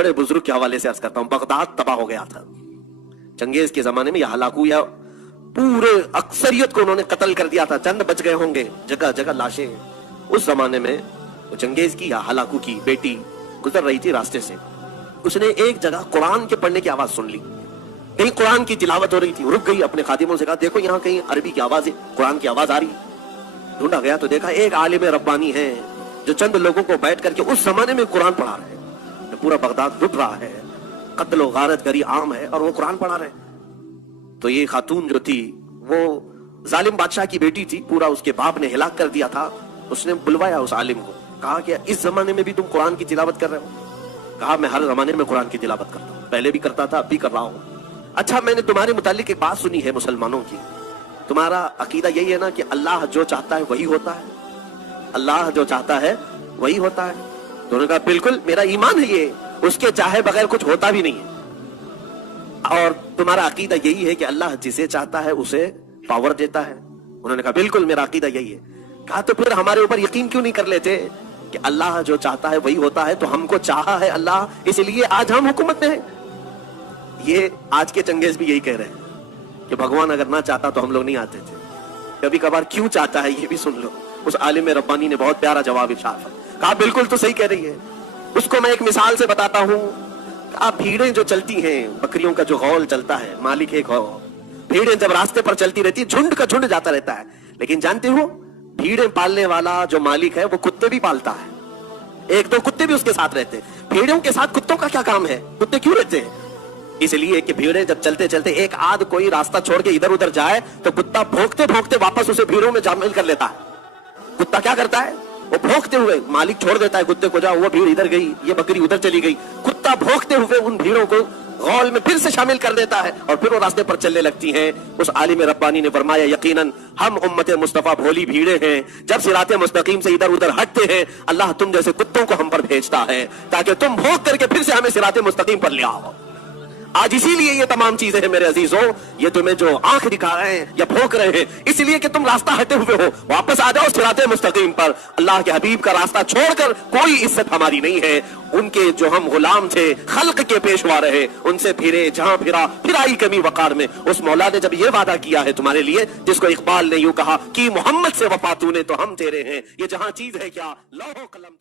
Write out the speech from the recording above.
बड़े बुजुर्ग के हवाले से अर्ज करता हूं, बगदाद तबाह हो गया था चंगेज के जमाने में। यह हलाकू या पूरे अक्सरियत को उन्होंने कत्ल कर दिया था, चंद बच गए होंगे, जगह जगह लाशें। उस जमाने में वो चंगेज की या हलाकू की बेटी गुजर रही थी रास्ते से, उसने एक जगह कुरान के पढ़ने की आवाज सुन ली, कहीं कुरान की तिलावत हो रही थी, रुक गई, अपने खादिमों से कहा देखो यहाँ कहीं अरबी की आवाज है, कुरान की आवाज आ रही। ढूंढा गया तो देखा एक आलिम रब्बानी है जो चंद लोगों को बैठ करके उस जमाने में कुरान पढ़ा रहे हैं। पूरा बगदाद लुट रहा है, कत्ल और गारत गरी आम है और वो कुरान पढ़ा रहे। तो ये खातून जो थी वो जालिम बादशाह की बेटी थी, पूरा उसके बाप ने हिलाक कर दिया था। उसने बुलवाया उस आलिम को, कहा कि इस जमाने में भी तुम कुरान की तिलावत कर रहे हो? कहा मैं हर जमाने में कुरान की तिलावत करता हूँ, पहले भी करता था, अब भी कर रहा हूँ। अच्छा, मैंने तुम्हारे मुतालिक एक बात सुनी है मुसलमानों की, तुम्हारा अकीदा यही है ना कि अल्लाह जो चाहता है वही होता है, अल्लाह जो चाहता है वही होता है। तो उन्होंने कहा बिल्कुल मेरा ईमान है ये, उसके चाहे बगैर कुछ होता भी नहीं है। और तुम्हारा अकीदा यही है कि अल्लाह जिसे चाहता है उसे पावर देता है? उन्होंने कहा बिल्कुल मेरा अकीदा यही है। कहा तो फिर हमारे ऊपर यकीन क्यों नहीं कर लेते कि अल्लाह जो चाहता है वही होता है? तो हमको चाहा है अल्लाह, इसलिए आज हम हुकूमत में हैं। ये आज के चंगेज भी यही कह रहे हैं कि भगवान अगर ना चाहता तो हम लोग नहीं आते थे। कभी कभार क्यों चाहता है ये भी सुन लो। उस आलिम रब्बानी ने बहुत प्यारा जवाब इरशाद कहा, बिल्कुल तो सही कह रही है। उसको मैं एक मिसाल से बताता हूं। आप भीड़ें जो चलती हैं, बकरियों का जो गौल चलता है, मालिक एक हो, भीड़ें जब रास्ते पर चलती रहती है, झुंड का झुंड जाता रहता है, लेकिन जानते हो भीड़ें पालने वाला जो मालिक है वो कुत्ते भी पालता है, एक दो कुत्ते भी उसके साथ रहते हैं। भीड़ों के साथ कुत्तों का क्या काम है? कुत्ते क्यों रहते हैं? इसलिए कि भीड़ें जब चलते चलते एक आध कोई रास्ता छोड़ के इधर उधर जाए तो कुत्ता भौंकते भौंकते वापस उसे भीड़ों में शामिल कर लेता है। कुत्ता क्या करता है? वो भौंकते हुए, मालिक छोड़ देता है कुत्ते को, जाओ वो भीड़ इधर गई, ये बकरी उधर चली गई, कुत्ता भौंकते हुए उन भीड़ों को गौल में फिर से शामिल कर देता है और फिर वो रास्ते पर चलने लगती हैं। उस आलिम रब्बानी ने फरमाया यकीनन हम उम्मत मुस्तफा भोली भीड़े हैं, जब सिराते मुस्तकीम से इधर उधर हटते हैं अल्लाह तुम जैसे कुत्तों को हम पर भेजता है ताकि तुम भौंक करके फिर से हमें सिराते मुस्तकीम पर ले आओ। आज इसीलिए ये तमाम चीजें हैं मेरे अजीजों, ये तुम्हें जो आंख दिखा रहे हैं या भौंक रहे हैं इसलिए कि तुम रास्ता हटे हुए हो। वापस आ जाओ सिराते मुस्तकीम पर। अल्लाह के हबीब का रास्ता छोड़कर कोई इज्जत हमारी नहीं है। उनके जो हम गुलाम थे, खल्क के पेशवा रहे, उनसे फिरे जहां फिरा फिर आई कमी वकार में। उस मौला ने जब ये वादा किया है तुम्हारे लिए, जिसको इकबाल ने यूं कहा कि मोहम्मद से वफा तूने तो हम तेरे हैं, ये जहां चीज है क्या लौहो कलम